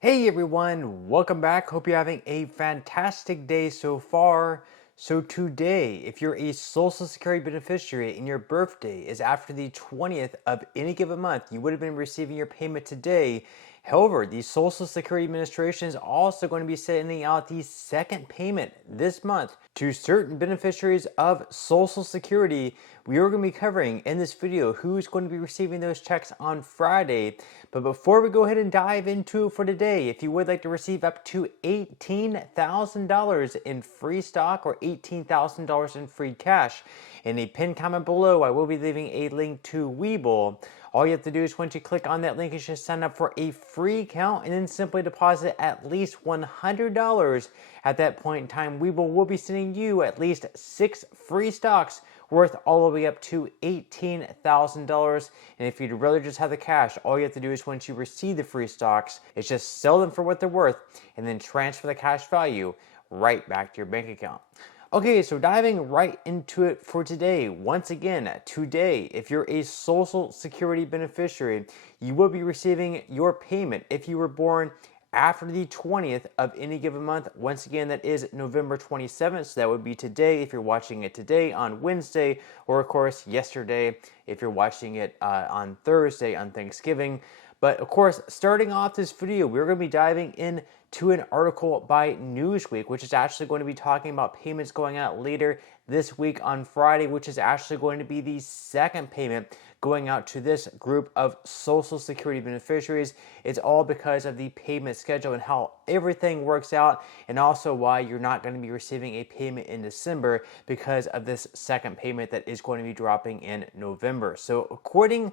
Hey everyone, welcome back. Hope you're having a fantastic day so far. So today, if you're a Social Security beneficiary and your birthday is after the 20th of any given month, you would have been receiving your payment today. However, the Social Security Administration is also going to be sending out the second payment this month to certain beneficiaries of Social Security. We are going to be covering in this video who's going to be receiving those checks on Friday. But before we go ahead and dive into it for today, if you would like to receive up to $18,000 in free stock or $18,000 in free cash, in a pinned comment below, I will be leaving a link to Webull. All you have to do is once you click on that link, is just sign up for a free account and then simply deposit at least $100. At that point in time, Webull will be sending you at least 6 free stocks worth all the way up to $18,000. And if you'd rather just have the cash, all you have to do is once you receive the free stocks, is just sell them for what they're worth and then transfer the cash value right back to your bank account. Okay, so diving right into it for today. Once again, today, if you're a Social Security beneficiary, you will be receiving your payment if you were born after the 20th of any given month. Once again, that is November 27th, so that would be today if you're watching it today on Wednesday, or of course yesterday if you're watching it on Thursday on Thanksgiving. But of course, starting off this video, we're going to be diving into an article by Newsweek, which is actually going to be talking about payments going out later this week on Friday, which is actually going to be the second payment going out to this group of Social Security beneficiaries. It's all because of the payment schedule and how everything works out, and also why you're not going to be receiving a payment in December because of this second payment that is going to be dropping in November. So according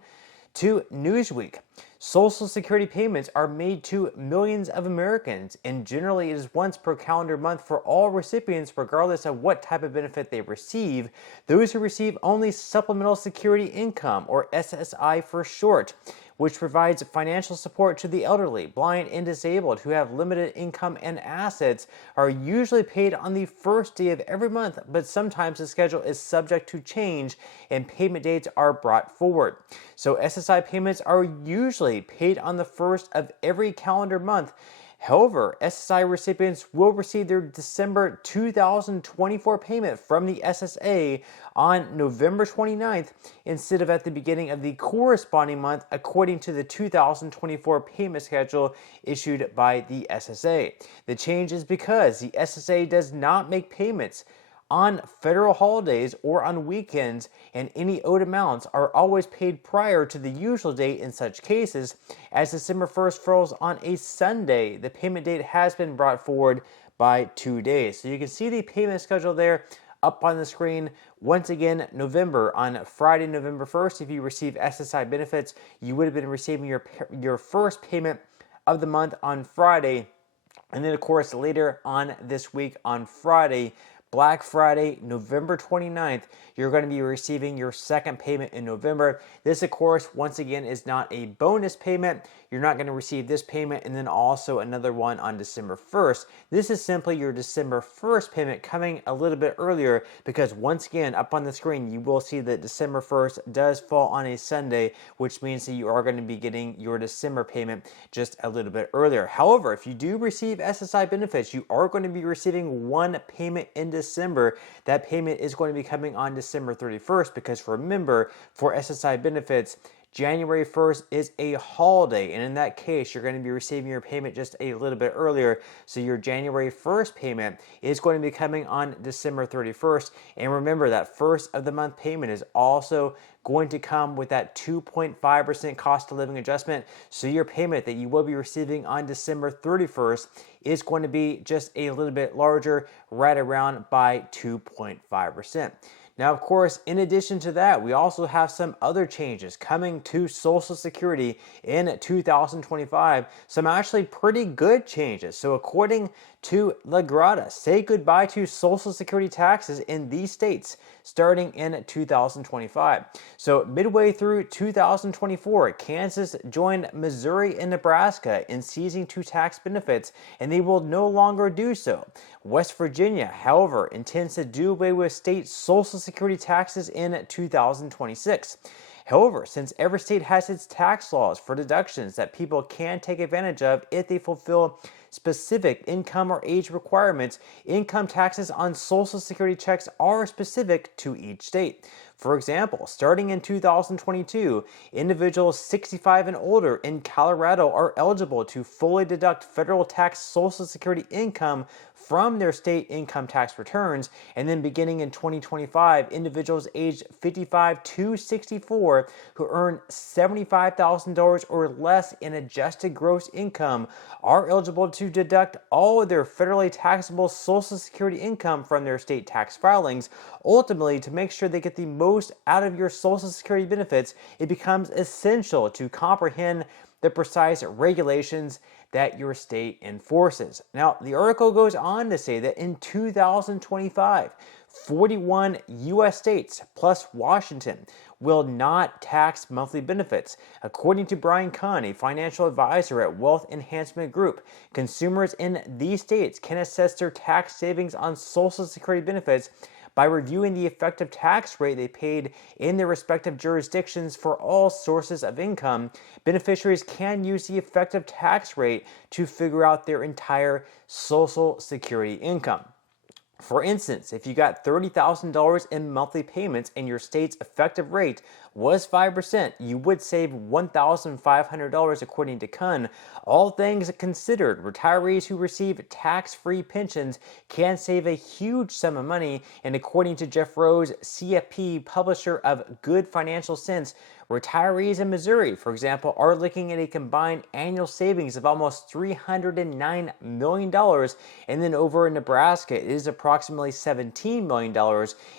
to Newsweek, Social Security payments are made to millions of Americans, and generally it is once per calendar month for all recipients, regardless of what type of benefit they receive. Those who receive only Supplemental Security Income, or SSI for short, which provides financial support to the elderly, blind, and disabled who have limited income and assets, are usually paid on the first day of every month, but sometimes the schedule is subject to change and payment dates are brought forward. So SSI payments are usually paid on the first of every calendar month. However, SSI recipients will receive their December 2024 payment from the SSA on November 29th instead of at the beginning of the corresponding month, according to the 2024 payment schedule issued by the SSA. The change is because the SSA does not make payments on federal holidays or on weekends, and any owed amounts are always paid prior to the usual date in such cases. As December 1st falls on a Sunday, the payment date has been brought forward by 2 days. So you can see the payment schedule there up on the screen. Once again, November, on Friday, November 1st, if you receive SSI benefits, you would have been receiving your first payment of the month on Friday. And then, of course, later on this week on Friday, Black Friday, November 29th, you're going to be receiving your second payment in November. This, of course, once again, is not a bonus payment. You're not going to receive this payment and then also another one on December 1st. This is simply your December 1st payment coming a little bit earlier because, once again, up on the screen, you will see that December 1st does fall on a Sunday, which means that you are going to be getting your December payment just a little bit earlier. However, if you do receive SSI benefits, you are going to be receiving one payment in December. That payment is going to be coming on December 31st because, remember, for SSI benefits, January 1st is a holiday, and in that case, you're going to be receiving your payment just a little bit earlier. So your January 1st payment is going to be coming on December 31st. And remember, that first of the month payment is also going to come with that 2.5% cost of living adjustment. So your payment that you will be receiving on December 31st is going to be just a little bit larger, right around by 2.5%. Now, of course, in addition to that, we also have some other changes coming to Social Security in 2025. Some actually pretty good changes. So according to La Grada, say goodbye to Social Security taxes in these states starting in 2025. So midway through 2024, Kansas joined Missouri and Nebraska in ceasing to tax benefits, and they will no longer do so. West Virginia, however, intends to do away with state Social Security taxes in 2026. However, since every state has its tax laws for deductions that people can take advantage of if they fulfill specific income or age requirements, income taxes on Social Security checks are specific to each state. For example, starting in 2022, individuals 65 and older in Colorado are eligible to fully deduct federal tax Social Security income from their state income tax returns, and then beginning in 2025, individuals aged 55 to 64 who earn $75,000 or less in adjusted gross income are eligible to deduct all of their federally taxable Social Security income from their state tax filings. Ultimately, to make sure they get the most out of your Social Security benefits, it becomes essential to comprehend the precise regulations that your state enforces. Now, the article goes on to say that in 2025, 41 U.S. states plus Washington will not tax monthly benefits. According to Brian Kahn, a financial advisor at Wealth Enhancement Group, consumers in these states can assess their tax savings on Social Security benefits by reviewing the effective tax rate they paid in their respective jurisdictions for all sources of income. Beneficiaries can use the effective tax rate to figure out their entire Social Security income. For instance, if you got $30,000 in monthly payments and your state's effective rate was 5%, you would save $1,500 according to Kun. All things considered, retirees who receive tax-free pensions can save a huge sum of money, and according to Jeff Rose, CFP, publisher of Good Financial Sense, retirees in Missouri, for example, are looking at a combined annual savings of almost $309 million. And then over in Nebraska, it is approximately $17 million.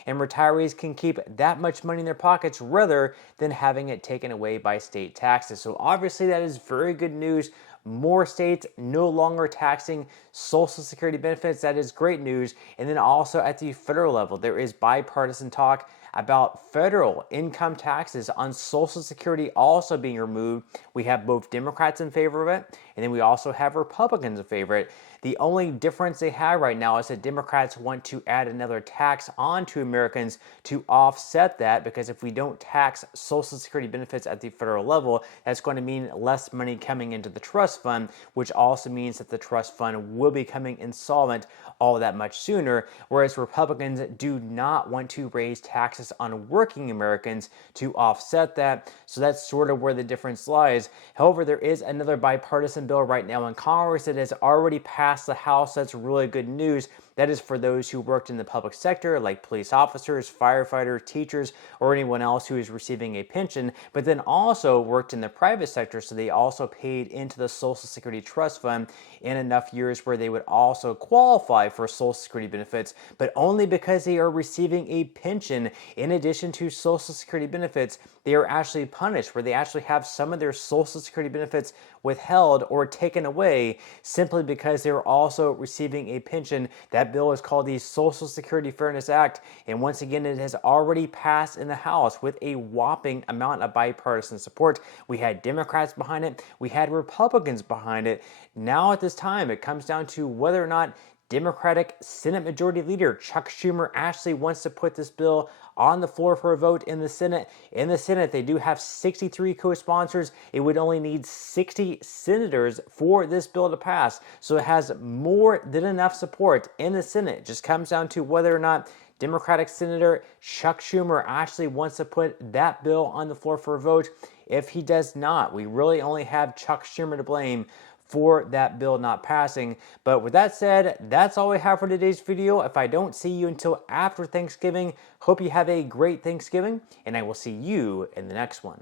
And retirees can keep that much money in their pockets rather than having it taken away by state taxes. So obviously that is very good news. More states no longer taxing Social Security benefits. That is great news. And then also at the federal level, there is bipartisan talk about federal income taxes on Social Security also being removed. We have both Democrats in favor of it, and then we also have Republicans in favor of it. The only difference they have right now is that Democrats want to add another tax onto Americans to offset that, because if we don't tax Social Security benefits at the federal level, that's going to mean less money coming into the trust fund, which also means that the trust fund will be becoming insolvent all that much sooner, whereas Republicans do not want to raise taxes on working Americans to offset that. So that's sort of where the difference lies. However, there is another bipartisan bill right now in Congress that has already passed the House. That's really good news. That is for those who worked in the public sector, like police officers, firefighters, teachers, or anyone else who is receiving a pension, but then also worked in the private sector, so they also paid into the Social Security Trust Fund in enough years where they would also qualify for Social Security benefits, but only because they are receiving a pension in addition to Social Security benefits. They are actually punished, where they actually have some of their Social Security benefits withheld or taken away simply because they're also receiving a pension. That bill is called the Social Security Fairness Act, and once again, it has already passed in the House with a whopping amount of bipartisan support. We had Democrats behind it, we had Republicans behind it. Now at this time, it comes down to whether or not Democratic Senate Majority Leader Chuck Schumer actually wants to put this bill on the floor for a vote in the Senate. In the Senate, they do have 63 co-sponsors. It would only need 60 senators for this bill to pass. So it has more than enough support in the Senate. It just comes down to whether or not Democratic Senator Chuck Schumer actually wants to put that bill on the floor for a vote. If he does not, we really only have Chuck Schumer to blame for that bill not passing. But with that said, that's all we have for today's video. If I don't see you until after Thanksgiving, hope you have a great Thanksgiving, and I will see you in the next one.